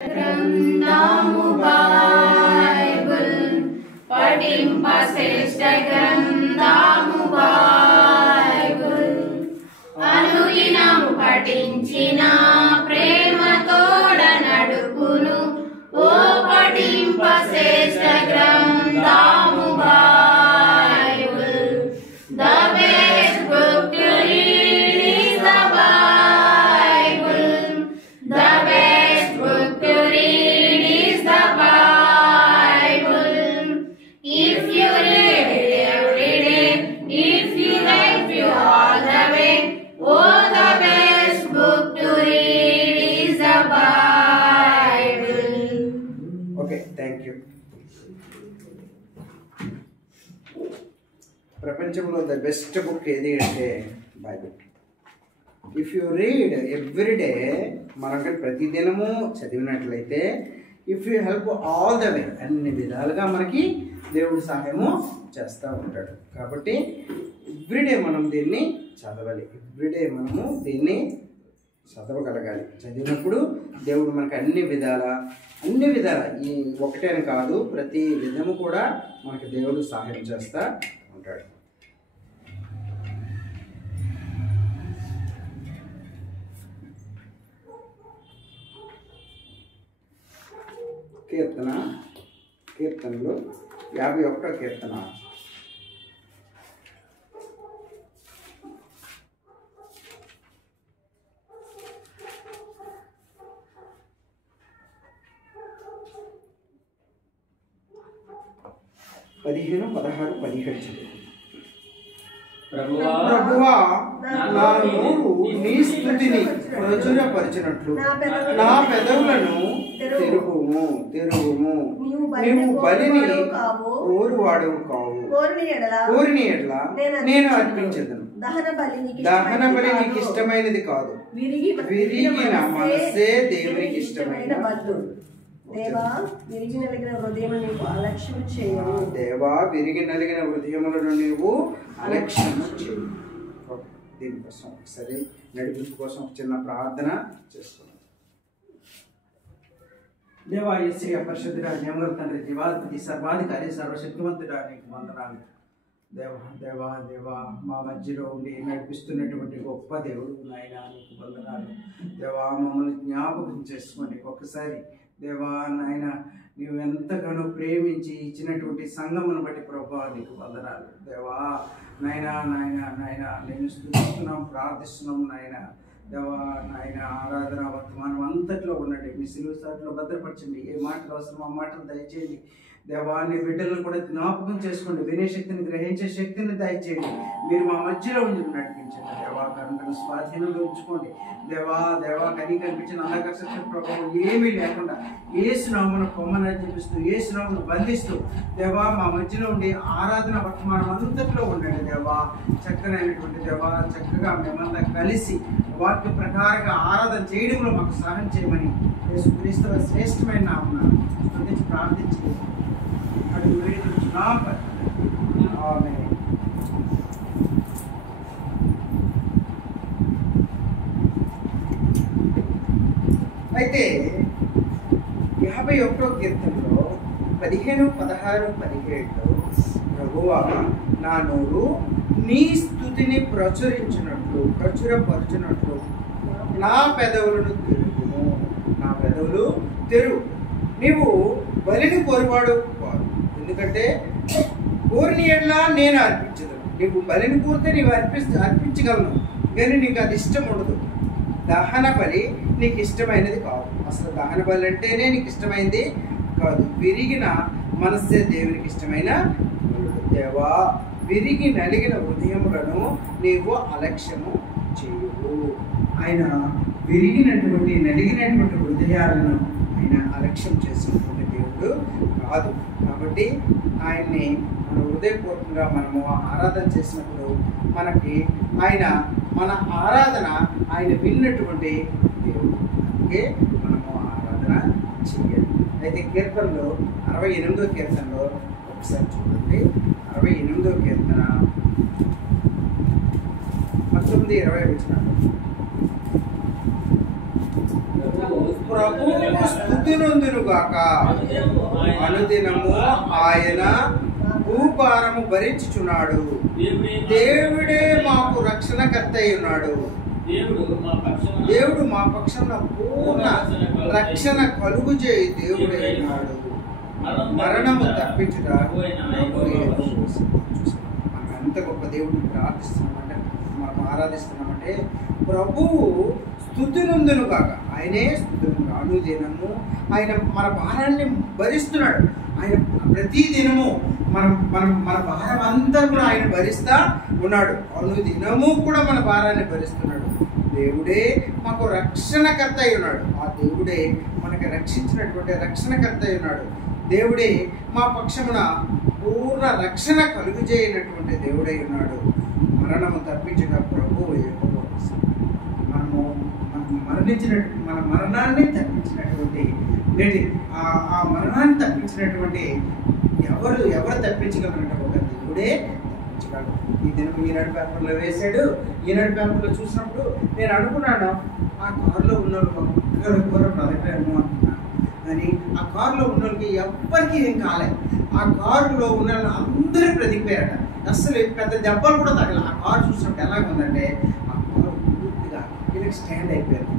గ్రంథము బైబిల్ పఠింప శ్రేష్ఠ గ్రంథము బైబిల్ అనుదినము పఠించిన ప్రేమతోడ నడుపును ఓ పఠింప శ్రేష్ఠ గ్రంథము Bible the best book to read is the Bible the best book to read is the Bible if you read it every day if you like you all the way oh the best book to read is the Bible. Okay, thank you. ప్రపంచంలో the best book ఏది అంటే Bible. If you read every day, మనకి ప్రతిదినము చదివినట్లయితే if you help all the way, అన్ని విధాలుగా మనకి దేవుడు సహాయము చేస్తూ ఉంటాడు. కాబట్టి ఎవ్రీడే మనం దీన్ని చదవాలి, ఎవ్రీడే మనము దీన్ని చదవగలగాలి. చదివినప్పుడు దేవుడు మనకు అన్ని విధాల ఈ ఒకటేని కాదు, ప్రతి విధము కూడా మనకి దేవుడు సహాయం చేస్తూ ఉంటాడు. కీర్తనలు 51వ కీర్తన. పదిహేను 16 17. ప్రభువా నా నోరు నీ స్తుతిని ప్రచురపరిచినట్లు నా పెదవులను తెరువుము. నీవు బలిని కోరువాడవు కావు, కోరిని ఎడల నేను అర్పించదను. దహన బలి నీకు ఇష్టమైనది కాదు, విరిగిన మనసే దేవునికి ఇష్టమైన బలు. దేవా విరిగి నలిగిన హృదయములను నీవు అలక్ష్యం చేయవు. దేవా విరిగి నలిగిన హృదయములను నీవు అలక్ష్యం చేయవు. దీనికోసం ఒకసారి నడిపింపు కోసం ఒక చిన్న ప్రార్థన చేసుకున్నాం. దేవా యేసయ్య పరిశుద్ధుడా, న్యాయముల తండ్రి, జీవాధిపతి, సర్వాధికారి, సర్వశక్తివంతుడా, నీకు వందనాలు. దేవా మా మధ్యలో ఉండి నడిపిస్తున్నటువంటి గొప్ప దేవుడు నాయన, నీకు వందనాలు. దేవా మమ్మల్ని జ్ఞాపకం చేసుకోండి ఒకసారి. దేవా నాయన, నీవు ఎంతగానో ప్రేమించి ఇచ్చినటువంటి సంఘమును బట్టి ప్రభువా నీకు వందనాలు. దేవా నాయన నేను స్తుతిస్తున్నాం, ప్రార్థిస్తున్నాం నాయన. దేవా నాయన, ఆరాధన వర్తమానం అంతట్లో ఉండండి, మీ సిలువ సాట్లో భద్రపరచండి. ఏ మాటలు అవసరం ఆ మాటలు దయచేయండి. దేవా నీ బిడ్డలను కూడా జ్ఞాపకం చేసుకోండి, వినే శక్తిని, గ్రహించే శక్తిని దయచేయండి. మీరు మా మధ్యలో ఉండి నడిపించండి. దేవా కరుణను స్వాధీనంలో ఉంచుకోండి. దేవా కనీ కనిపించిన అంధకర్షణ ప్రభావం ఏమీ లేకుండా యేసునామమును పొమ్మని చూపిస్తూ, యేసునామమును బంధిస్తూ దేవా మా మధ్యలో ఉండి ఆరాధన వర్తమానం అంతట్లో ఉండండి. దేవా చక్కనైనటువంటి దేవా, చక్కగా మేమంతా కలిసి వాక్య ప్రకారంగా ఆరాధన చేయడంలో మాకు సహాయం చేయమని యేసుక్రీస్తు శ్రేష్టమైన నామమున స్తుతించి ప్రార్థించి అడుగు వేడుచున్నాం. ఆమేన్. అయితే 51వ కీర్తనలో 15, 16, 17 ప్రభువా నా నోరు నీ స్తుతిని ప్రచురపరచునట్లు నా పెదవులను తెరువుము. నా పెదవులు తెరువు. నీవు బలిని కోరువాడు కాదు, ఎందుకంటే కోరిని ఎడ్లా నేను అర్పించదు. నీవు బలిని కోరితే నీవు అర్పించగలను, కానీ నీకు అది ఇష్టం ఉండదు. దహన బలి నీకు ఇష్టమైనది కాదు. అసలు దహన బలి అంటేనే నీకు ఇష్టమైనది కాదు. విరిగిన మనస్సే దేవునికి ఇష్టమైన. దేవా విరిగి నలిగిన హృదయములను నీవు అలక్ష్యము చేయవు. ఆయన విరిగినటువంటి నలిగినటువంటి హృదయాలను ఆయన అలక్ష్యం చేసినటువంటి దేవుడు కాదు. కాబట్టి ఆయన్ని మన హృదయపూర్వకంగా మనము ఆరాధన చేసినప్పుడు మనకి మన ఆరాధన ఆయన విన్నటువంటి దేవుడు. అందుకే మనము ఆరాధన చేయాలి. అయితే కీర్తనలో 68వ కీర్తనలో ఒకసారి చూడండి. 68వ కీర్తన 19, 20 వచనాలు. ప్రభువు స్తుతి నొందునుగాక. అనుదినము ఆయన భూభారము భరించుచున్నాడు. దేవుడే మాకు రక్షణకర్త అయి ఉన్నాడు. దేవుడు మా పక్షాన పూర్ణ రక్షణ కలుగు చేయి దేవుడే ఉన్నాడు. మరణము తప్పించుట మనం ఎంత గొప్ప దేవుడిని ప్రార్థిస్తున్నామంటే, మనం ఆరాధిస్తున్నామంటే, ప్రభువు స్తుతి నొందును కాక, ఆయనే స్తుతి అనుదినము ఆయన మన భారాన్ని భరిస్తున్నాడు. ఆయన ప్రతి దినము మన భారం అంతా కూడా ఆయన భరిస్తా ఉన్నాడు. అనుదినము కూడా మన భారాన్ని భరిస్తున్నాడు. దేవుడే మాకు రక్షణకర్త అయి ఉన్నాడు. ఆ దేవుడే మనకి రక్షించినటువంటి రక్షణకర్త అయి ఉన్నాడు. దేవుడే మా పక్షమున పూర్ణ రక్షణ కలుగు చేయనటువంటి దేవుడై ఉన్నాడు. మరణము తప్పించిన ప్రభువు మనము మన మరణాన్ని తప్పించినటువంటి ఆ మరణాన్ని తప్పించినటువంటి ఎవరు తప్పించగలరంటే ఒక దేవుడే తప్పించగలడు. ఈ దినం ఈనాడు పేపర్లో వేశాడు. ఈనాడు పేపర్లో చూసినప్పుడు నేను అనుకున్నాను, ఆ కారులో ఉన్న వాళ్ళు బ్రతకరేమో అనుకున్నాను. కానీ ఆ కారులో ఉన్న వాళ్ళకి ఎవ్వరికి ఏం కాలేదు. ఆ కారులో ఉన్న అందరూ బ్రతికిపోయారట. అసలు పెద్ద దెబ్బలు కూడా తగల. ఆ కారు చూసినప్పుడు ఎలాగుందంటే, ఆ కారు పూర్తిగా ఇలా స్టాండ్ అయిపోయింది.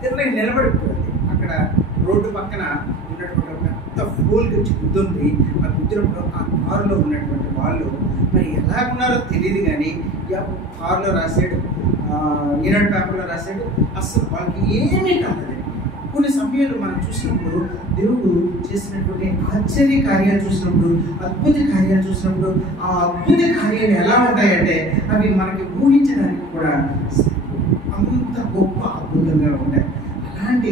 తిరిగి నిలబడిపోయింది. అక్కడ రోడ్డు పక్కన ఉన్నటువంటి ఒక పెద్ద ఫోల్కి వచ్చి గుద్దుంది. ఆ గుద్దినప్పుడు ఆ కారులో ఉన్నటువంటి వాళ్ళు మరి ఎలా ఉన్నారో తెలియదు. కానీ కారులో రాశాడు, ఈనాడు పేపర్లో రాశాడు, అసలు వాళ్ళకి ఏమీ కాలేదు. కొన్ని సమయాలు మనం చూసినప్పుడు దేవుడు చేసినటువంటి ఆశ్చర్య కార్యాలు చూసినప్పుడు, అద్భుత కార్యాలు చూసినప్పుడు, ఆ అద్భుత కార్యాలు ఎలా ఉంటాయంటే అవి మనకి ఊహించడానికి కూడా అంత గొప్ప అద్భుతంగా ఉంటాయి. అలాంటి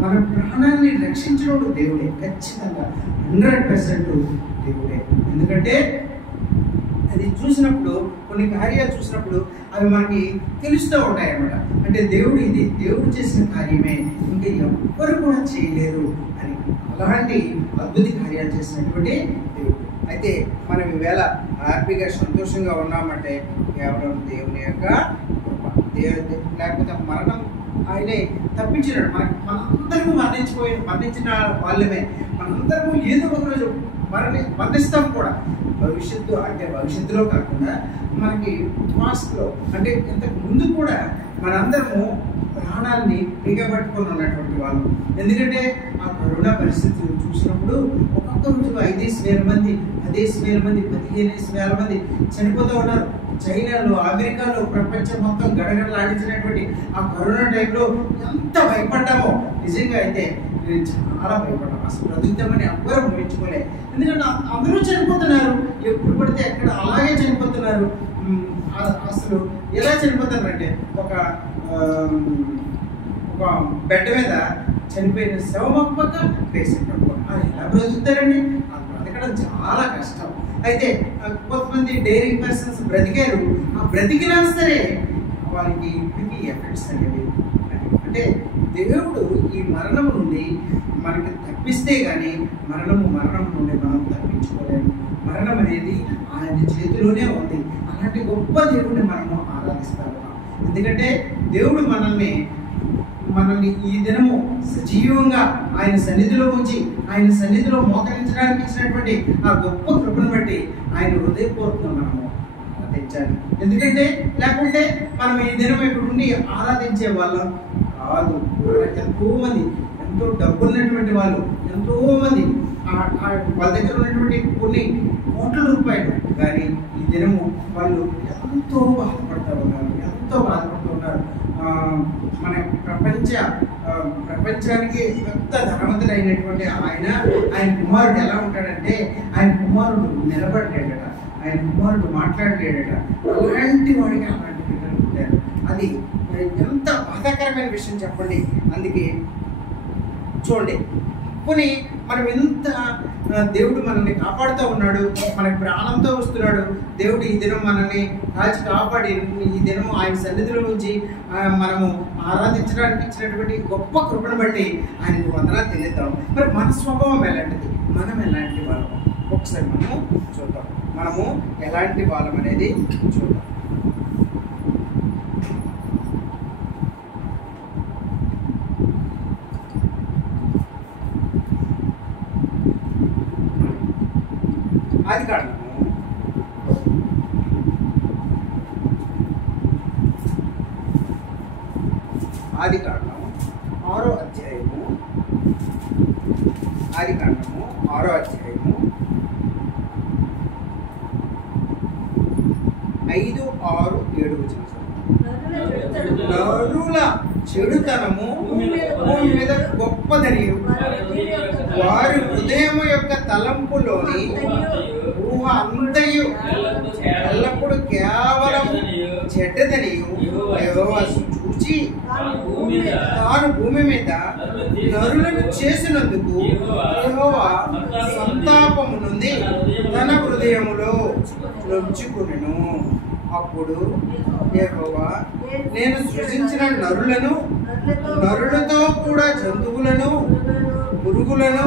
మన ప్రాణాన్ని రక్షించినప్పుడు దేవుడే, ఖచ్చితంగా 100% దేవుడే. ఎందుకంటే అది చూసినప్పుడు, కొన్ని కార్యాలు చూసినప్పుడు అవి మనకి తెలుస్తూ ఉంటాయి అన్నమాట. అంటే దేవుడు చేసిన కార్యమే, ఇంకా ఎవ్వరు కూడా చేయలేరు అని. అలాంటి అద్భుత కార్యాలు చేసినటువంటి దేవుడు. అయితే మనం ఈవేళ హ్యాపీగా సంతోషంగా ఉన్నామంటే కేవలం దేవుని యొక్క లేకపోతే మరణం ఆయనే తప్పించినాడు. మనందరము మరణించిన వాళ్ళమే. మనందరము ఏదో ఒక రోజు మరణిస్తాం కూడా. భవిష్యత్తులో కాకుండా మనకి పాస్ట్లో అంటే ఇంతకు ముందు కూడా మనందరము ప్రాణాలని బిగబట్టుకొని ఉన్నటువంటి వాళ్ళు. ఎందుకంటే ఆ కరోనా పరిస్థితులు చూసినప్పుడు ఒక్కొక్క రోజు 5,000 మంది, 10,000 మంది, 15,000 మంది చనిపోతూ ఉన్నారు. చైనాలో, అమెరికాలో, ప్రపంచం మొత్తం గడగడలాడించినటువంటి ఆ కరోనా టైంలో ఎంత భయపడ్డామో. నిజంగా అయితే నేను చాలా భయపడ్డాను. అసలు బ్రతుకుతామని ఎవ్వరూ ఊహించుకోలే. ఎందుకంటే అందరూ చనిపోతున్నారు, ఎప్పుడు పడితే ఎక్కడ అలాగే చనిపోతున్నారు. అసలు ఎలా చనిపోతారంటే ఒక బెడ్ మీద చనిపోయిన శవం పక్క పేషెంట్ అది ఎలా బ్రతుకుతారండి? అది బ్రతకడం చాలా కష్టం. అయితే కొంతమంది డేరింగ్ పర్సన్స్ బ్రతికారు. ఆ బ్రతికినా సరే వాళ్ళకి ఇప్పటికీ ఎఫెక్ట్స్ అనేవి. అంటే దేవుడు ఈ మరణం నుండి మనకి తప్పిస్తే కానీ మరణం నుండి మనం తప్పించుకోలేము. మరణం అనేది ఆయన చేతిలోనే ఉంది. అలాంటి గొప్ప దేవుడిని మనము ఆరాధిస్తాము. ఎందుకంటే దేవుడు మనల్ని ఈ దినము సజీవంగా ఆయన సన్నిధిలో ఉంచి, ఆయన సన్నిధిలో మోకరించడానికి ఇచ్చినటువంటి ఆ గొప్ప కృపను బట్టి ఆయన హృదయపూర్వకంగా మనము ఆరాధించాలి. ఎందుకంటే లేకుంటే మనం ఈ దినం ఇక్కడ ఉండి ఆరాధించే వాళ్ళం కాదు. ఎంతో మంది, ఎంతో డబ్బున్నటువంటి వాళ్ళు, ఎంతో మంది వాళ్ళ దగ్గర ఉన్నటువంటి కొన్ని కోట్ల రూపాయలు, కానీ ఈ దినము వాళ్ళు ఎంతో బాధపడుతూ ఉన్నారు. మన ప్రపంచానికి పెద్ద ధనవంతుడైనటువంటి ఆయన కుమారుడు ఎలా ఉంటాడంటే, ఆయన కుమారుడు నిలబడలేడట, ఆయన కుమారుడు మాట్లాడలేడట. అలాంటి వాడికి అలాంటి బిడ్డలు ఉంటారు. అది ఎంత బాధాకరమైన విషయం చెప్పండి. అందుకే చూడండి, పోనీ మనం ఎంత దేవుడు మనల్ని కాపాడుతూ ఉన్నాడు, మనకి ప్రాణంతో వస్తున్నాడు. దేవుడు ఈ దినం మనల్ని కాచి కాపాడి ఈ దినం ఆయన సన్నిధిలో నుంచి మనము ఆరాధించడానికి ఇచ్చినటువంటి గొప్ప కృపను బట్టి ఆయనకు వందనాలు తెలియద్దాం. మరి మన స్వభావం ఎలాంటిది, మనం ఎలాంటి వాళ్ళం ఒకసారి మనము చూద్దాం. మనము ఎలాంటి వాళ్ళం అనేది చూద్దాం. ఆదికాండము 6వ అధ్యాయము 6వ అధ్యాయము 5, 6, 7 వచనం. నరుల చెడుతనము భూమి మీద గొప్పదని వారి హృదయం యొక్క తలంపులోని ఊహ అంతయు ఎల్లప్పుడు కేవలం చెడ్డదని యెహోవా చూచి తాను భూమి మీద నరులను చేసినందుకు యెహోవా సంతాపము నుండి తన హృదయములో నొచ్చుకొనెను. అప్పుడు యెహోవా నేను సృజించిన నరులతో కూడా జంతువులను, పురుగులను,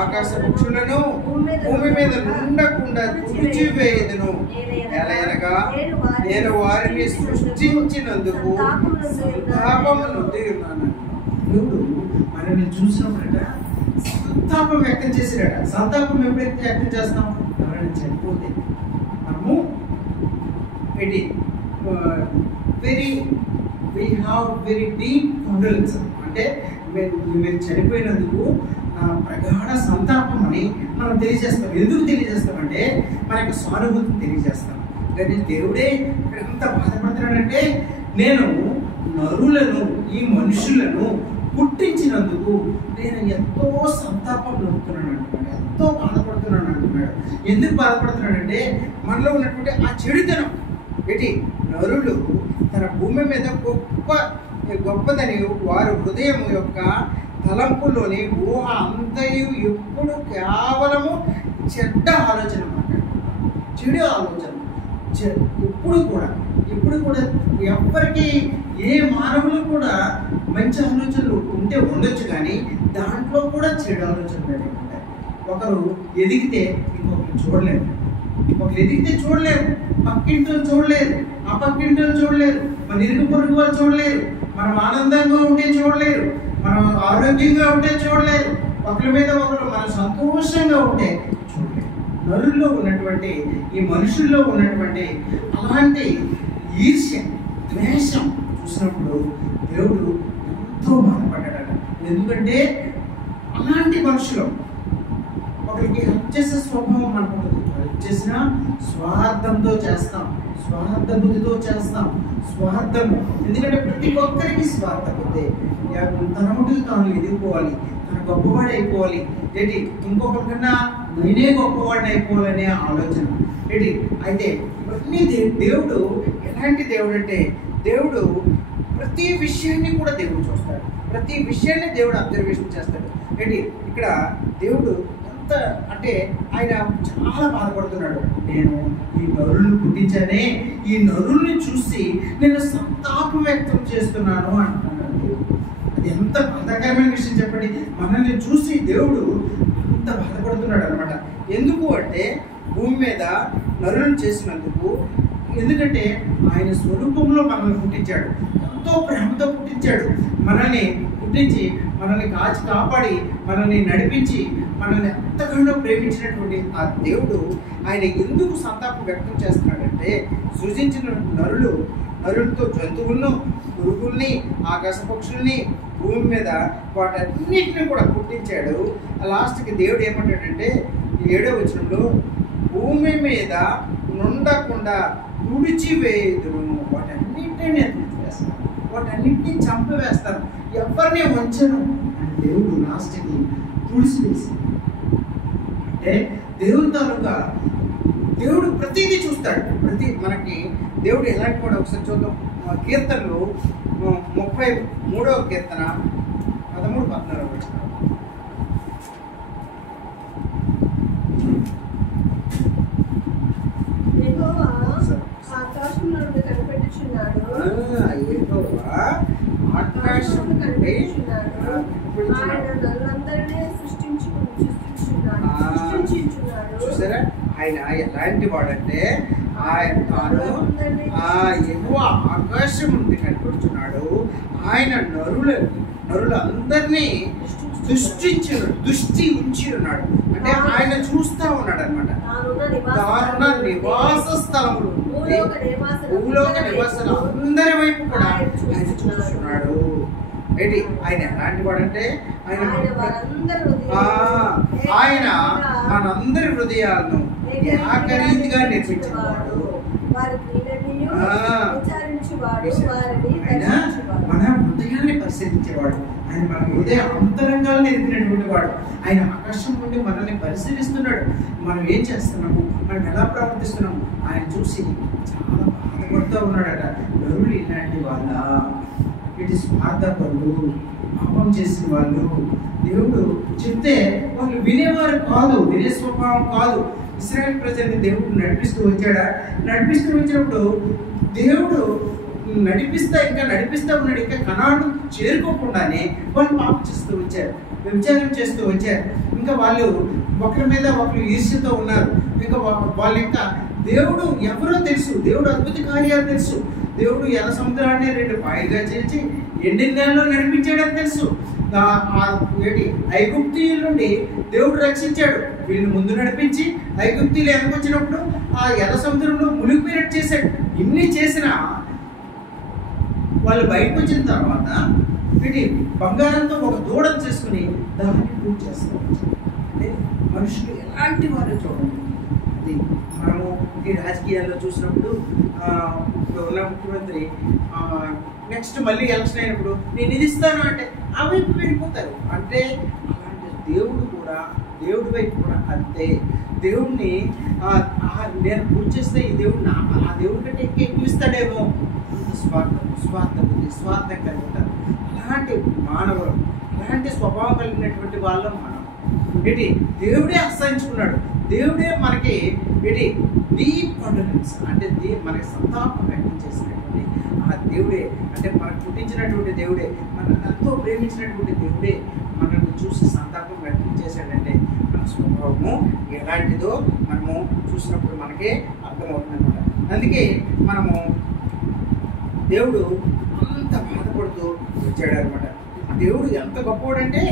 ఆకాశ పక్షులను భూమి మీద నుండకుండా తుడిచివేయుదును. ఎలయనగా నేను వారిని సృష్టించినందుకు సంతాపము నొంది ఉన్నాను. దేవుడు మనల్ని చూసినప్పుడట సంతాపం వ్యక్తం చేసిరట. సంతాపం ఎప్పుడైతే వ్యక్తం చేస్తాం? ఎవరైనా చనిపోతే మనము వెరీ డీప్ కండోలెన్స్ అంటే మీరు చనిపోయినందుకు నా ప్రగాఢ సంతాపం అని మనం తెలియజేస్తాం. ఎందుకు తెలియజేస్తామంటే మన యొక్క సానుభూతిని తెలియజేస్తాం. కానీ దేవుడే ఎంత బాధపడుతున్నాడంటే నేను నరులను, ఈ మనుషులను పుట్టించినందుకు నేను ఎంతో సంతాపం నొప్పుతున్నాను అంటున్నాడు, ఎంతో బాధపడుతున్నాను అంటున్నాడు. ఎందుకు బాధపడుతున్నాడంటే మనలో ఉన్నటువంటి ఆ చెడుతనం నరులు తన భూమి మీద గొప్పదని వారి హృదయం యొక్క తలంపుల్లోని ఊహ అంతయు ఎప్పుడు కేవలము చెడ్డ ఆలోచన మాట్లాడుతున్నారు, చెడు ఆలోచన. ఇప్పుడు కూడా ఎవరికి ఏ మానవులు కూడా మంచి ఆలోచనలు ఉంటే ఉండొచ్చు, కానీ దాంట్లో కూడా చెడు ఆలోచనలు ఉంటాయి. ఒకరు ఎదిగితే ఇంకొకరు చూడలేరు, పక్కింట్లో చూడలేరు, ఆ పక్కింట్లో చూడలేరు, మన ఇరుగు పొరుగు వాళ్ళు చూడలేరు, మనం ఆనందంగా ఉంటే చూడలేరు, మనం ఆరోగ్యంగా ఉంటే చూడలేరు, ఒకరి మీద ఒకరు మనం సంతోషంగా ఉంటే చూడలేరు. నరుల్లో ఉన్నటువంటి ఈ మనుషుల్లో ఉన్నటువంటి అలాంటి ఈర్ష్య, ద్వేషం చూసినప్పుడు దేవుడు ఎంతో బాధపడ్డాడు. ఎందుకంటే అలాంటి మనుషులు ఒకరికి హెల్ప్ చేసే స్వభావం మనకు ఉంటుంది. హెల్ప్ చేసినా స్వార్థంతో చేస్తాం, స్వార్థ బుద్ధితో చేస్తాం. స్వార్థము ఎందుకంటే ప్రతి ఒక్కరికి స్వార్థం ఉంది. తన మటుకు తాను ఎదిగిపోవాలి, తన గొప్పవాడు అయిపోవాలి, ఇంకొకరికన్నా నేనే గొప్పవాడిని అయిపోవాలనే ఆలోచన. అయితే ఇవన్నీ దేవుడు ఎలాంటి దేవుడు అంటే దేవుడు ప్రతి విషయాన్ని కూడా దేవుడు చూస్తాడు, ప్రతి విషయాన్ని దేవుడు అబ్జర్వేషన్ చేస్తాడు. ఇక్కడ దేవుడు ఎంత అంటే ఆయన చాలా బాధపడుతున్నాడు. నేను ఈ నరులను పుట్టించానే, ఈ నరుల్ని చూసి నేను సంతాపం వ్యక్తం చేస్తున్నాను అంటున్నాడు. అది ఎంత బాధాకరమైన విషయం చెప్పండి. మనల్ని చూసి దేవుడు అంత బాధపడుతున్నాడు అనమాట. ఎందుకు అంటే భూమి మీద నరులను చేసినందుకు. ఎందుకంటే ఆయన స్వరూపంలో మనల్ని పుట్టించాడు, ఎంతో ప్రేమతో పుట్టించాడు. మనల్ని పుట్టించి మనల్ని కాపాడి మనల్ని నడిపించి మనల్ని ఎంతగానో ప్రేమించినటువంటి ఆ దేవుడు ఆయన ఎందుకు సంతాపం వ్యక్తం చేస్తున్నాడంటే సృజించిన నరులతో జంతువులను, పురుగుల్ని, ఆకాశ పక్షుల్ని భూమి మీద వాటన్నిటిని కూడా పుట్టించాడు. లాస్ట్కి దేవుడు ఏమంటాడంటే 7వ వచనంలో భూమి మీద నుండకుండా తుడిచివేయుదును, వాటన్నిటిని నేను తుడిచివేస్తాను, వాటన్నిటిని చంపివేస్తాను, ఎవరిని వంచను అని దేవుడు లాస్ట్కి తుడిచివేసి. అంటే దేవుని తాలూకా దేవుడు ప్రతిదీ చూస్తాడు. మనకి దేవుడు ఎలాంటి వాడు ఒకసారి చూద్దాం. కీర్తనలు 33వ కీర్తన 13-14 వచనం. చూసారా ఆయన ఎలాంటి వాడంటే ఆయన తాను యెహోవా ఆకాశం నుండి కనిపెడుతున్నాడు. ఆయన నరులందరినీ దృష్టి ఉంచి ఉన్నాడు. అంటే ఆయన చూస్తా ఉన్నాడు అనమాట. తానున్న నివాస స్థలములు, భూలోక నివాసాలు అందరి వైపు కూడా ఆయన చూస్తున్నాడు. ఏంటి ఆయన ఎలాంటి వాడంటే ఆయన మనందరి హృదయాలను ఏకరీతిగా నిర్మించినవాడు. ఆయన మన హృదయాన్ని పరిశీలించేవాడు. ఆయన మన హృదయ అంతరంగాలను ఎరిగినటువంటి వాడు. ఆయన ఆకాశం నుండి మనల్ని పరిశీలిస్తున్నాడు. మనం ఏం చేస్తున్నాము, మనం ఎలా ప్రవర్తిస్తున్నాము ఆయన చూసి చాలా బాధపడుతూ ఉన్నాడట. నరులు ఇలాంటి వాళ్ళ, ఇటు స్వార్థపరులు, పాపం చేసిన వాళ్ళు, దేవుడు చెప్తే వాళ్ళు వినేవారు కాదు, వినే స్వభావం కాదు. ఇశ్రాయేల్ ప్రజల్ని దేవుడు నడిపిస్తూ వచ్చాడా? నడిపిస్తూ వచ్చినప్పుడు దేవుడు ఇంకా నడిపిస్తూ ఉన్నాడు. ఇంకా కనాను చేరుకోకుండానే వాళ్ళు పాపం చేస్తూ వచ్చారు, వ్యభిచారం చేస్తూ వచ్చారు. ఇంకా వాళ్ళు ఒకరి మీద ఒకరు ఈర్ష్యతో ఉన్నారు. ఇంకా వాళ్ళు ఇంకా దేవుడు ఎవరో తెలుసు, దేవుడు అద్భుత కార్యాలు తెలుసు. దేవుడు ఎర్ర సముద్రాన్ని 2 పాయలుగా చేసి ఎండిన నెలలో నడిపించాడని తెలుసు. ఐగుప్తీయుల నుండి దేవుడు రక్షించాడు. వీళ్ళని ముందు నడిపించి ఐగుప్తీయులు వెనకొచ్చినప్పుడు ఆ ఎర్ర సముద్రంలో మునిగిపోయినట్టు చేశాడు. ఇన్ని చేసినా వాళ్ళు బయటకు వచ్చిన తర్వాత వీటి బంగారంతో ఒక దూడను చేసుకుని దాన్ని పూజ చేస్తారు. అంటే మనుషులు ఎలాంటి వారు చూడండి. అది మనము ఈ రాజకీయాల్లో చూసినప్పుడు ఉన్న ముఖ్యమంత్రి నెక్స్ట్ మళ్ళీ ఎలక్షన్ అయినప్పుడు నేను ఇది ఇస్తాను అంటే ఆ వైపు వెళ్ళిపోతారు. అంటే అలాంటి దేవుడు కూడా, దేవుడి వైపు కూడా అంతే. దేవుడిని నేను పూజ చేస్తే ఈ దేవుడు ఆ దేవుడి కంటే ఎక్కువ ఇస్తాడేమో, స్వార్థం కలిగి ఉంటారు. అలాంటి మానవులు, అలాంటి స్వభావం కలిగినటువంటి వాళ్ళు మనం. ఏంటి దేవుడే అసహించుకున్నాడు. దేవుడే మనకి ఏంటి డీప్ కాన్ఫిడెన్స్, అంటే మనకి సంతాపం వ్యక్తం చేసినటువంటి ఆ దేవుడే, అంటే మనకు పుట్టించినటువంటి దేవుడే, మనల్ని ఎంతో ప్రేమించినటువంటి దేవుడే మనల్ని చూసి సంతాపం వ్యక్తం చేశాడంటే మన స్వభావము ఎలాంటిదో మనము చూసినప్పుడు మనకే అర్థమవుతుంది అనమాట. అందుకే మనము దేవుడు అంత బాధపడుతూ వచ్చాడు అనమాట. దేవుడు ఎంత గొప్పవాడంటే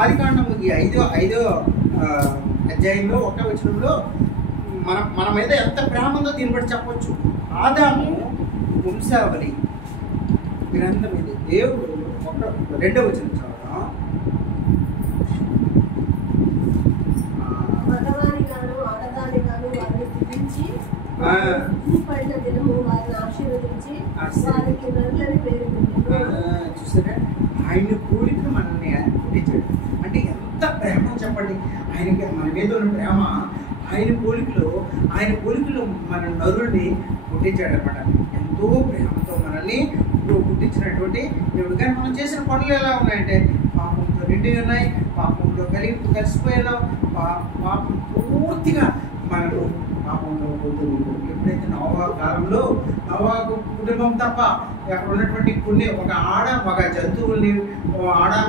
ఆదికాండము ఈ 5వ అధ్యాయంలో 1వ వచనంలో మన మీద ఎంత ప్రేమ ఉందో దీన్ని బట్టి చెప్పొచ్చు. ఆదాము వంశావళి గ్రంథం ఇది. దేవుడు 2వ వచనం చదువుతాం. చూసారా, ఆయన పోలిక మనల్ని పుట్టించాడు. అంటే ఎంత ప్రేమ చెప్పండి ఆయనకి, మన మీద ఉన్న ప్రేమ. ఆయన పోలికలో మన నరుల్ని పుట్టించాడు అనమాట. ఎంతో ప్రేమతో మనల్ని పుట్టించినటువంటి దేవుడు. కానీ మనం చేసిన పనులు ఎలా ఉన్నాయంటే పాపంతో నిండి ఉన్నాయి, పాపంలో కలిసిపోయాం. పాపం పూర్తిగా మనకు పాపంలో పోతుంది. ఎప్పుడైతే నోవా కాలంలో నోవా కుటుంబం తప్ప అక్కడ ఉన్నటువంటి కొన్ని ఒక మగ జంతువుల్ని,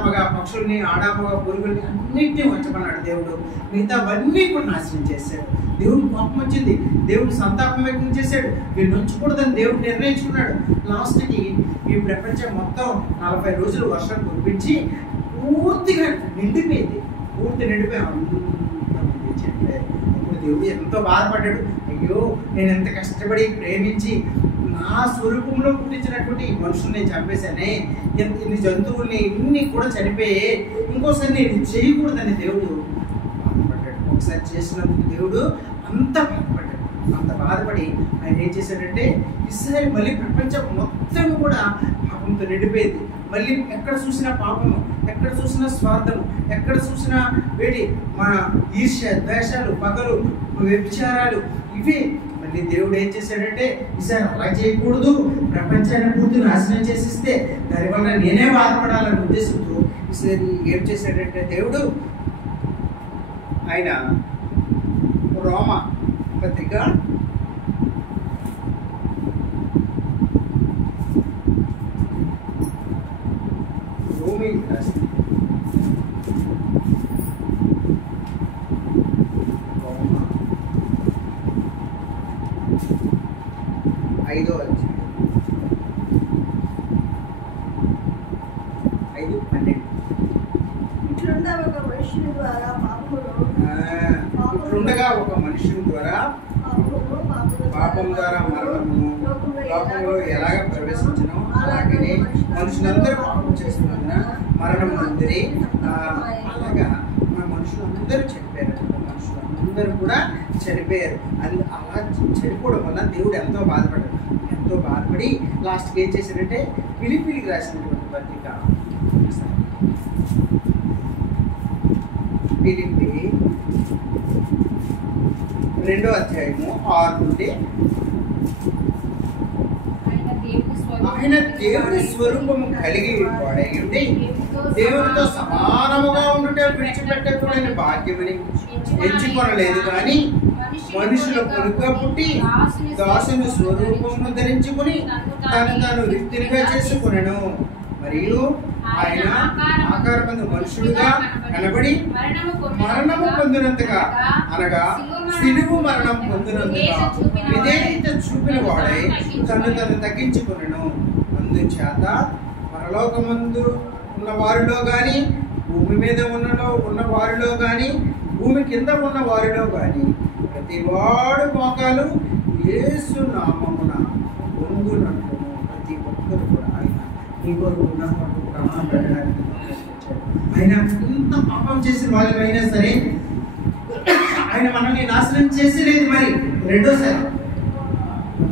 మగ పక్షుల్ని, మగ పురుగుల్ని అన్నింటినీ ఉంచమన్నాడు దేవుడు. మిగతావన్నీ కూడా నాశనం చేశాడు. దేవుడు కోపం వచ్చింది, దేవుడు సంతాపం వ్యక్తం చేశాడు. వీళ్ళు ఉంచకూడదని దేవుడు నిర్ణయించుకున్నాడు. లాస్ట్కి ఈ ప్రపంచం మొత్తం 40 రోజులు వర్షం కురిపించి పూర్తిగా నిండిపోయింది. అప్పుడు దేవుడు ఎంతో బాధపడ్డాడు. అయ్యో, నేను ఎంత కష్టపడి ప్రేమించి నా స్వరూపంలో పుట్టించినటువంటి ఈ మనుషుల్ని చంపేశానే, ఇన్ని జంతువుల్ని ఇన్ని కూడా చనిపోయే, ఇంకోసారి నేను చేయకూడదని దేవుడు బాధపడ్డాడు. ఒకసారి చేసినందుకు దేవుడు అంత బాధపడ్డాడు. అంత బాధపడి ఆయన ఏం చేశాడంటే ఇస్రాయేల్ మళ్ళీ ప్రపంచం మొత్తం కూడా పాపంతో నిండిపోయింది. మళ్ళీ ఎక్కడ చూసినా పాపము, ఎక్కడ చూసినా స్వార్థము, ఎక్కడ చూసినా మన ఈర్ష్య, ద్వేషాలు, పగలు, వ్యభిచారాలు, ఇవి. మళ్ళీ దేవుడు ఏం చేశాడంటే ఈసారి అలా చేయకూడదు, ప్రపంచాన్ని పూర్తి నాశనం చేసిస్తే దానివల్ల నేనే బాధపడాలనే ఉద్దేశంతో ఈసారి ఏం చేశాడంటే దేవుడు ఆయన రోమ పత్రిక 5వ అధ్యాయం 5:12. ఇట్లుండగా ఒక మనుషుని ద్వారా పాపం ద్వారా మరణము లోకంలో ఎలాగ ప్రవేశించను అలాగనే మనుషులందరూ పాపం చేస్తున్నందున మరణం అందరి అలాగా మనుషులందరూ చనిపోయారు. మనుషులందరూ కూడా చనిపోయారు. అలా చనిపోవడం వల్ల దేవుడు ఎంతో బాధపడి లాస్ట్కి ఏం చేశారంటే ఫిలిప్పీకి రాసినటువంటి పత్రిక ఫిలిప్పీ 2వ అధ్యాయము 6 నుండి ఆయన దేవుని స్వరూపము కలిగి వాడై ఉండి దేవునితో సమానముగా ఉండుట విడిచిపెట్టకూడని భాగ్యమని ఎంచుకొనలేదు కానీ మనుషుల కొడుకుగా పుట్టి దాసుని స్వరూపమును ధరించుకుని తాను రిక్తినిగా చేసుకునెను. మరియు ఆయన ఆకారమందు మనుషుడుగా కనబడి మరణము పొందినంతగా అనగా సిలువు మరణం పొందినంతగా విధేయత చూపిన వాడై తను తగ్గించుకునెను. అందుచేత పరలోకమందు ఉన్న వారిలో గాని భూమి మీద ఉన్న వారిలో గాని భూమి కింద ఉన్న వారిలో గాని ప్రతి వాడు మోకాలు యేసు నామమున వంగునట్టు ప్రతి ఒక్కరు కూడా ఆయన నీ కొరకు ప్రాణం పెట్టడానికి ఆయన ఎంత పాపం చేసిన వాళ్ళమైనా సరే ఆయన మనల్ని నాశనం చేసేలేదు. మరి రెండోసారి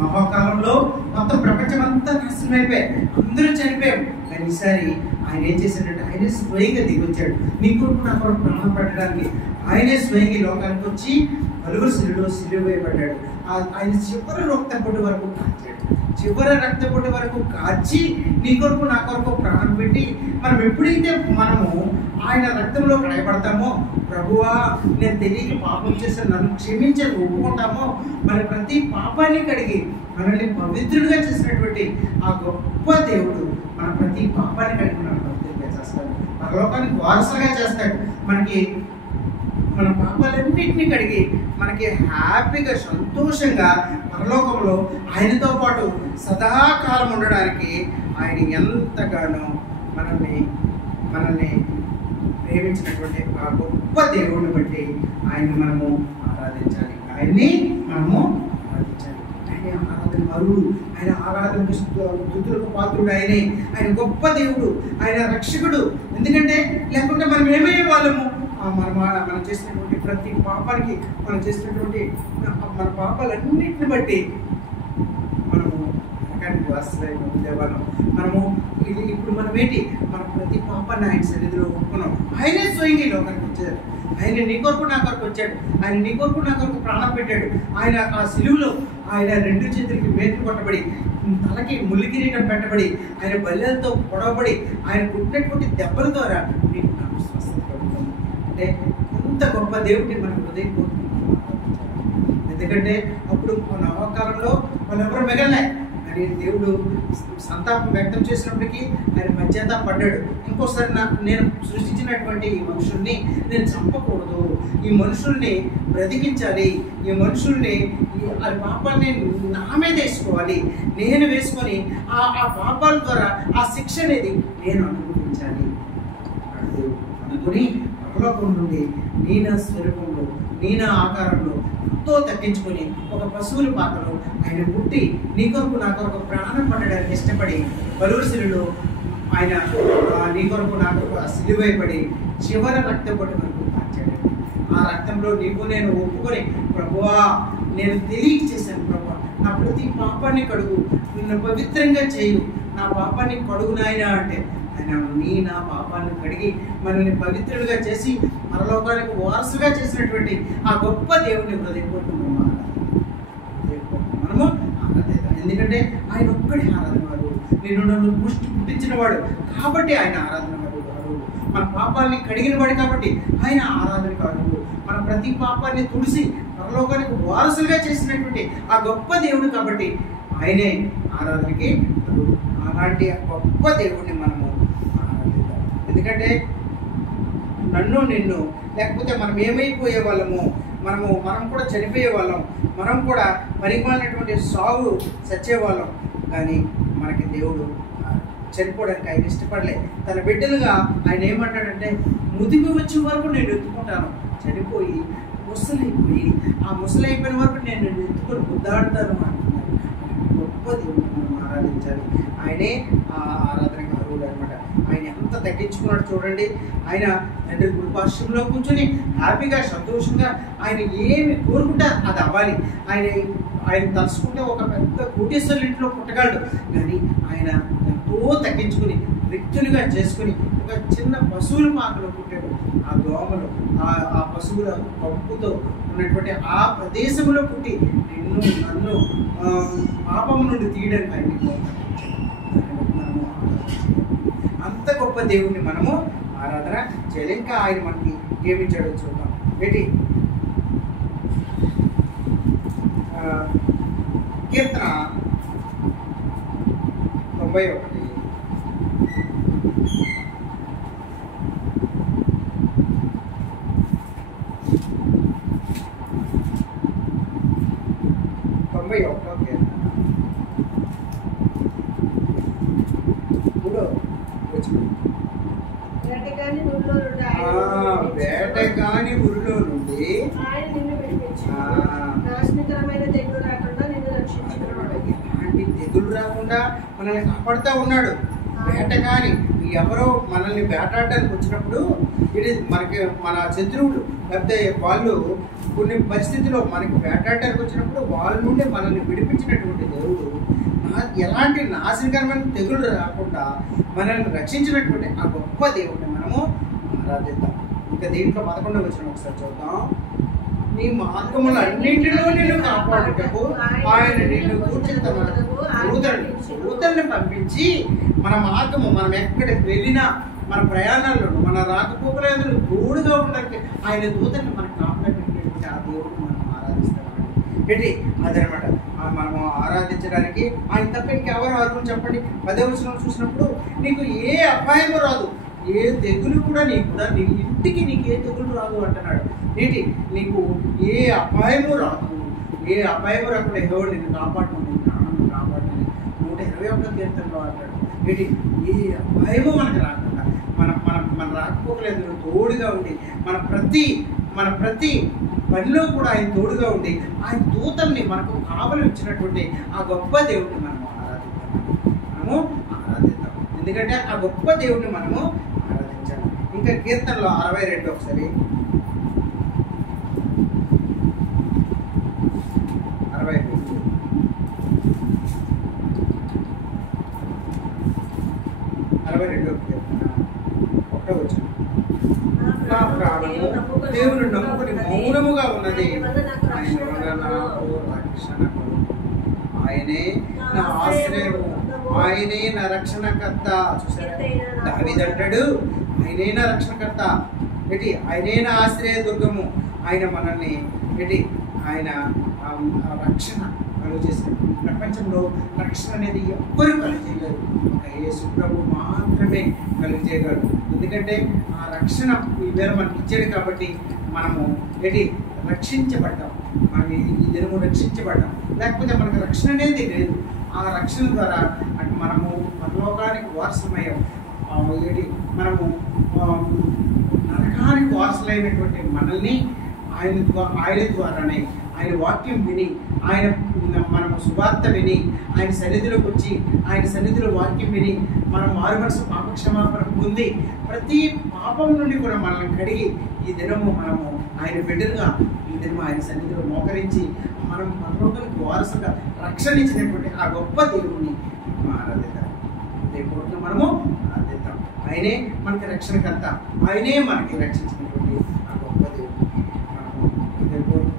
మహాకాలంలో మొత్తం ప్రపంచం అంతా నాశనం అయిపోయాయి, అందరూ చనిపోయాం. కానీ ఈసారి ఆయన ఏం చేశాడంటే ఆయనే స్వయంగా దిగొచ్చాడు. నీ కొరకు నా కొరకు ప్రాణం పెట్టడానికి ఆయనే స్వయంగా లోకానికి వచ్చి పలువురు సిలువ వేయబడ్డాడు. ఆయన చివరి రక్తపొట్టు వరకు కాల్చాడు. చివరి రక్తపొట్టు వరకు కాల్చి నీ కొరకు నా కొరకు ప్రాణం పెట్టి మనం ఎప్పుడైతే మనము ఆయన రక్తంలో కడగబడతామో ప్రభువా నేను తెలియక పాపం చేశాను నన్ను క్షమించని ఒప్పుకుంటామో మరి ప్రతి పాపాన్ని కడిగి మనల్ని పవిత్రుడిగా చేసినటువంటి ఆ గొప్ప దేవుడు మన ప్రతి పాపాన్ని కడిగి మనల్ని పవిత్రుడిగా చేస్తాడు. పరలోకానికి వారసులుగా చేస్తాడు. మనకి మన పాపాలన్నింటినీ కడిగి మనకి హ్యాపీగా సంతోషంగా పరలోకంలో ఆయనతో పాటు సదాకాలం ఉండడానికి ఆయన ఎంతగానో మనల్ని ప్రేమించినటువంటి ఆ గొప్ప దేవుడిని బట్టి ఆయన్ని మనము ఆరాధించాలి. ఆయన్ని మనము ఆరాధించాలి. ఆయన ఆరాధన అరుడు, ఆయన ఆరాధనకు స్తుతులకు పాత్రుడు ఆయనే. ఆయన గొప్ప దేవుడు, ఆయన రక్షకుడు. ఎందుకంటే లేకుంటే మనం ఏమయ్యే వాళ్ళము మనం చేసినటువంటి ప్రతి పాపానికి మనం చేసినటువంటి మన పాపాలన్నింటిని బట్టి మనము నరకానికి వారసులై ఉండేవాళ్ళం. మనము ఇప్పుడు మనం ఏంటి మన ప్రతి పాపాన్ని ఆయన సన్నిధిలో ఒప్పుకున్నాం. ఆయనే స్వయంగా ఈ లోకానికి వచ్చాడు. ఆయన నీ కొరకు నా కొరకు వచ్చాడు. ఆయన నీ కొరకు నా కొరకు ప్రాణం పెట్టాడు. ఆయన ఆ సిలువలో ఆయన 2 చేతులకి మేకులు కొట్టబడి తలకి ముళ్ళు కిరీటం పెట్టబడి ఆయన బల్లెలతో పొడవబడి ఆయన పుట్టినటువంటి దెబ్బల ద్వారా నీకు నాకు స్వస్థత కలుగుతుంది. అంటే ఇంత గొప్ప దేవుడిని మన హృదయం ఎందుకంటే అప్పుడు నవకాలంలో వాళ్ళెవరూ మిగలలే. అని దేవుడు సంతాపం వ్యక్తం చేసినప్పటికీ ఆయన పశ్చాత్తాపడ్డాడు. ఇంకోసారి నేను సృష్టించినటువంటి ఈ మనుషుల్ని నేను చంపకూడదు, ఈ మనుషుల్ని బ్రతికించాలి, ఈ మనుషుల్ని ఆ పాపాన్ని నా మీద వేసుకోవాలి, నేను వేసుకొని ఆ పాపాల ద్వారా ఆ శిక్ష అనేది నేను అనుభవించాలి అనుకుని పరలోకం నుండి నీ నా స్వరూపంలో నీ నా ఆకారంలో ఎంతో తగ్గించుకొని ఒక పశువుల పాత్రలో ఆయన పుట్టి నీ కొరకు నా కొరకు ప్రాణం పడడానికి ఇష్టపడి పలువురులో ఆయన నీ కొరకు నా కొరకు సిలువైపడి చివరి రక్తపొట్టు వరకు మార్చాడు. ఆ రక్తంలో నీకు నేను ఒప్పుకొని ప్రభువా నేను తెలియక చేశాను ప్రభువా, నా ప్రతి పాపాన్ని కడుగు, నిన్ను పవిత్రంగా చేయు, నా పాపాన్ని కడుగు నాయనా అంటే ఆయన నా పాపాన్ని కడిగి మనల్ని పవిత్రులుగా చేసి పరలోకానికి వారసుగా చేసినటువంటి ఆ గొప్ప దేవుని హృదయపూర్వకంగా మనము ఆరాధిద్దాం. ఎందుకంటే ఆయన ఒక్కడే ఆరాధన వాడు, నిన్ను నన్ను పుట్టించిన వాడు కాబట్టి ఆయన ఆరాధన వాడు. మన పాపాలని కడిగిన వాడు కాబట్టి ఆయన ఆరాధన కాదు. మన ప్రతి పాపాన్ని తుడిసి పరలోకానికి వారసులుగా చేసినటువంటి ఆ గొప్ప దేవుడు కాబట్టి ఆయనే ఆరాధనకి అలాంటి గొప్ప దేవుడిని మనము ఆరాధిద్దాం. ఎందుకంటే నన్ను నిన్ను లేకపోతే మనం ఏమైపోయే వాళ్ళము, మనం కూడా చనిపోయే వాళ్ళం, మనం కూడా పరిమాణమైనటువంటి సాగు చచ్చేవాళ్ళం. కానీ మనకి దేవుడు చనిపోవడానికి ఆయన ఇష్టపడలే. తన బిడ్డలుగా ఆయన ఏమంటాడంటే ముదిమి వచ్చే వరకు నేను ఎత్తుకుంటాను, చనిపోయి ముసలైపోయి ఆ ముసలైపోయిన వరకు నేను ఎత్తుకొని ముద్దాడుతాను అంటున్నాను. గొప్ప దేవుడిని మనం ఆరాధించాలి. ఆయనే ఆ ఆరాధనకు అర్హుడు అనమాట. ఆయన ఎంత తగ్గించుకున్నాడు చూడండి. ఆయన తండ్రి కృపాశ్రమంలో కూర్చొని హ్యాపీగా సంతోషంగా ఆయన ఏమి కోరుకుంటే అది అవ్వాలి. ఆయన తలుసుకుంటే ఒక పెద్ద కోటేశ్వరుల ఇంట్లో పుట్టగలడు, కానీ ఆయన ఎంతో తగ్గించుకుని వ్యక్తులుగా చేసుకుని ఒక చిన్న పశువుల పాకలో పుట్టాడు. ఆ దోమలు ఆ పశువుల పంపుతో ఉన్నటువంటి ఆ ప్రదేశంలో పుట్టి నన్ను పాపం నుండి తీయడానికి ఆయన మనము అంత గొప్ప దేవుణ్ణి మనము ఆరాధన చేయాలి. ఇంకా ఆయన మనకి ఏమిచ్చాడో చూద్దాం. ఏంటి కీర్తన 91 వేటగాని ఊరిలో నుండి ఎలాంటి తెగులు రాకుండా మనల్ని కాపాడుతూ ఉన్నాడు. వేటగాని ఎవరో మనల్ని వేటాడడానికి వచ్చినప్పుడు ఇది మనకి మన శత్రువులు లేకపోతే వాళ్ళు కొన్ని పరిస్థితుల్లో మనకి వేటాడడానికి వచ్చినప్పుడు వాళ్ళ నుండి మనల్ని విడిపించినటువంటి దేవుడు ఎలాంటి నాశనకరమైన తెగులు రాకుండా మనల్ని రక్షించినటువంటి ఆ గొప్ప దేవుడిని మనము ఆరాధిద్దాం. ఇంకా దీంట్లో 11వ వచనం ఒకసారి చూద్దాం. నీ మార్గములు అన్నింటిలో నిన్ను కాపాడుటకు ఆయన నిన్ను కూర్చుని తమ దూతల్ని పంపించి మన మార్గము మనం ఎక్కడికి వెళ్ళినా మన ప్రయాణాల్లో మన రాకపోకలందరూ తోడుగా ఉండడానికి ఆయన దూతల్ని మనకు కాపాడేటువంటి ఆ దేవుడిని మనం ఆరాధిస్తామండి. ఏంటి అదనమాట మనము ఆరాధించడానికి ఆయన తప్ప ఇంకెవరు అర్హులు చెప్పండి. 10వ వచనం చూసినప్పుడు నీకు ఏ అపాయము రాదు, ఏ తెగులు కూడా నీకు నీ ఇంటికి నీకు ఏ తెగులు రాదు అంటున్నాడు. ఏంటి నీకు ఏ అపాయము రాదు, ఏ అపాయము రాకుండా ఎవరు నిన్ను కాపాడుతుంది, ప్రాణాన్ని కాపాడుతుంది. 121వ కీర్తనలో అంటాడు. ఏంటి ఏ అపాయము మనకు రాకుండా మన రాకపోకలేదు తోడుగా ఉండి మన ప్రతి పనిలో కూడా ఆయన తోడుగా ఉండి ఆయన దూతల్ని మనకు కావలి ఇచ్చినటువంటి ఆ గొప్ప దేవుడిని మనము ఆరాధిద్దాం. ఎందుకంటే ఆ గొప్ప దేవుడిని మనము ఆరాధించాలి. ఇంకా కీర్తనలో 62 ఒకసారి 62 కీర్తన 1వ వచనం. నా ప్రాణము దేవుని నమ్ముకుని మౌనముగా ఉన్నది, ఆయన వల్ల నాకు రక్షణ కలుగు. ఆయనే నా ఆశ్రయము, ఆయనే నా రక్షణకర్త. చూసారా, దావీదు అంటాడు ఆయనే నా రక్షణకర్త. ఏంటి ఆయనే నా ఆశ్రయ దుర్గము. ఆయన మనల్ని ఏంటి ఆయన రక్షణ కలుగు చేశాడు. ప్రపంచంలో రక్షణ అనేది ఎవ్వరూ కలుగజేయగలరు, ఒక యేసు ప్రభు మాత్రమే కలుగజేయగలరు. ఎందుకంటే ఆ రక్షణ ఈవేళ మనకి ఇచ్చాడు కాబట్టి మనము ఏంటి రక్షించబడ్డాం. మనం ఈ దినము రక్షించబడ్డాం. లేకపోతే మనకు రక్షణ అనేది లేదు. ఆ రక్షణ ద్వారా అటు మనము పరలోకానికి వారసులమయ్యాం. ఏంటి మనము నరకానికి వారసులైనటువంటి మనల్ని ఆయన ద్వారానే ఆయన వాక్యం విని మనము సువార్త విని ఆయన సన్నిధిలోకి వచ్చి ఆయన సన్నిధిలో వాక్యం విని మనం మారుమనసు పాపక్షమాపణ పొంది ప్రతి పాపం నుండి కూడా మనల్ని కడిగి ఈ దినము మనము ఆయన బిడ్డలుగా ఈ దినము ఆయన సన్నిధిలో మోకరించి మనం పరలోకానికి వారసుగా రక్షణ ఇచ్చినటువంటి ఆ గొప్ప దేవుడిని ఆరాధిద్దాం. దేవుడిని మనము ఆరాధిద్దాం. ఆయనే మనకి రక్షణకర్త, ఆయనే మనకి రక్షించినటువంటి ఆ గొప్ప దేవుడిని మనము దేవుడిని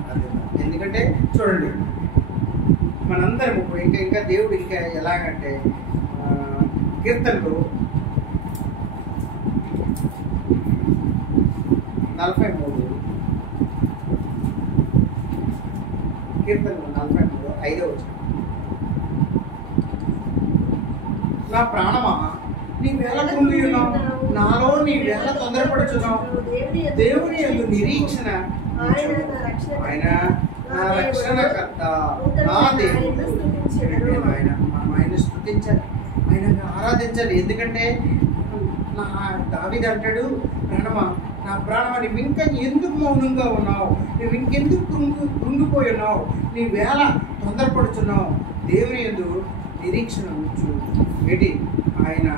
ఆరాధిద్దాం. ఎందుకంటే చూడండి మనందరము ఇంకా దేవుడు ఇంకా ఎలాగంటే కీర్తనలు 43 కీర్తనలు 43 5వ వచనం. నా ప్రాణమా నీ వేళ కృంగి ఉన్నావు, నాలో నీ వేళ తొందరపడుచున్నావు. దేవుని యందు నిరీక్షణ, ఆయన నా రక్షణకర్త, నా దేవుడు. ఆయన మనం ఆయన స్తుతించాలి. ఆయన ఆరాధించాలి. ఎందుకంటే నా దావీదు అంటాడు, ప్రాణమా నా ప్రాణమా నువ్వు ఇంకా ఎందుకు మౌనంగా ఉన్నావు, నువ్వు ఇంకెందుకు కృంగిపోయి ఉన్నావు, నీ వేళ తొందరపడుతున్నావు, దేవుని యందు నిరీక్షణ ఉంచు. ఏంటి ఆయన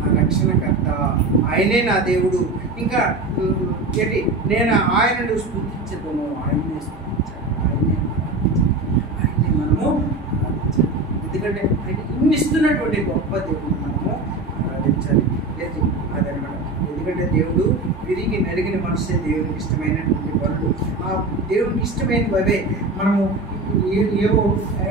నా రక్షణకర్త, ఆయనే నా దేవుడు. ఇంకా ఏంటి నేను ఆయనను స్తుతించదను, ఆయన్నే స్తుతించాలి, ఆయన్నే మనము ఆరాధించాలి. ఎందుకంటే ఆయన ఇన్ని ఇస్తున్నటువంటి గొప్ప దేవుడు మనము ఆరాధించాలి. అదనమాట. ఎందుకంటే దేవుడు విరిగి నలిగిన మనసే దేవునికి ఇష్టమైనటువంటి పనులు. ఆ దేవునికి ఇష్టమైనవే మనము ఏవో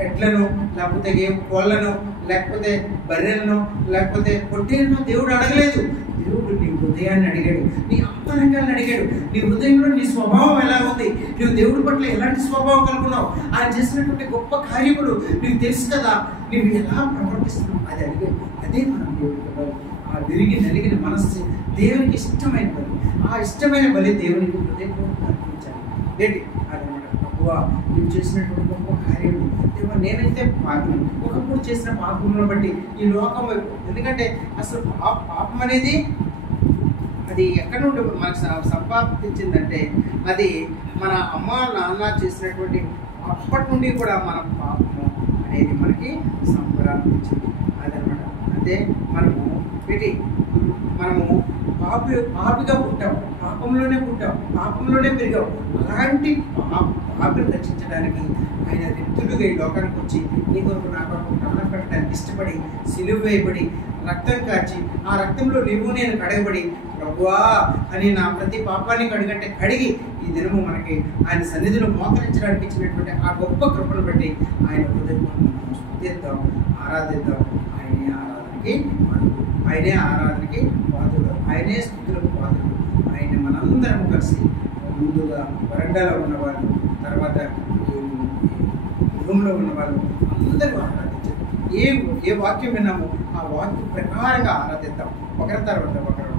ఎడ్లను, లేకపోతే ఏవో కోళ్ళను, లేకపోతే బర్రెలను, లేకపోతే పొట్టేలను దేవుడు అడగలేదు. దేవుడు నీ హృదయాన్ని అడిగాడు, నీ అంతరంగాన్ని అడిగాడు. నీ హృదయంలో నీ స్వభావం ఎలా ఉంది, నువ్వు దేవుడి పట్ల ఎలాంటి స్వభావం కలుగున్నావు, ఆయన చేసినటువంటి గొప్ప కార్యములు నీకు తెలుసు కదా, నువ్వు ఎలా ప్రవర్తిస్తున్నావు అది అడిగాడు. అదే మనం దేవుడికి ఇవ్వాలి. ఆ విరిగి నలిగిన మనస్సు దేవునికి ఇష్టమైన బలి. ఆ ఇష్టమైన బలి దేవునికి హృదయపూర్వకంగా అర్పించాలి. ఏంటి అదనమాట. ప్రభువా నువ్వు చేసినటువంటి గొప్ప కార్యము, దేవా నేనైతే పాపం ఒకప్పుడు చేసిన పాపములను బట్టి ఈ లోకం వైపు, ఎందుకంటే అసలు పాపం అనేది అది ఎక్కడి నుండి మనకు సంపాదించిందంటే అది మన అమ్మ నాన్న చేసినటువంటి అప్పటి నుండి కూడా మన పాపము అనేది మనకి సంప్రాప్తించింది. అదనమాట. అంటే మనము పాపిగా పుట్టాం, పాపంలోనే పుట్టాం, పాపంలోనే పెరిగాం. అలాంటి పాపిని రక్షించడానికి ఆయన రిక్తులుగా ఈ లోకానికి వచ్చి నీ కొరకు నా కొరకు ప్రాణం పెట్టడానికి ఇష్టపడి సిలువ వేయబడి రక్తం కాచి ఆ రక్తంలో నీవు నేను కడగబడి ప్రభువా అని నా ప్రతి పాపాన్ని కడిగి ఈ దినము మనకి ఆయన సన్నిధిలో మోకరించడానికి ఇచ్చినటువంటి ఆ గొప్ప కృపను బట్టి ఆయన హృదయం స్తుతిద్దాం, ఆరాధిద్దాం. ఆయనే ఆరాధనకి పాత్రుడు, ఆయనే స్తుతులకు పాత్రుడు. ఆయన మనందరం కలిసి ముందుగా వరండాలో ఉన్నవాళ్ళు, తర్వాత రూమ్లో ఉన్నవాళ్ళు అందరూ ఆరాధించారు. ఏ వాక్యం విన్నామో ఆ వాక్యం ప్రకారంగా ఆరాధిద్దాం. ఒకరి తర్వాత ఒకరు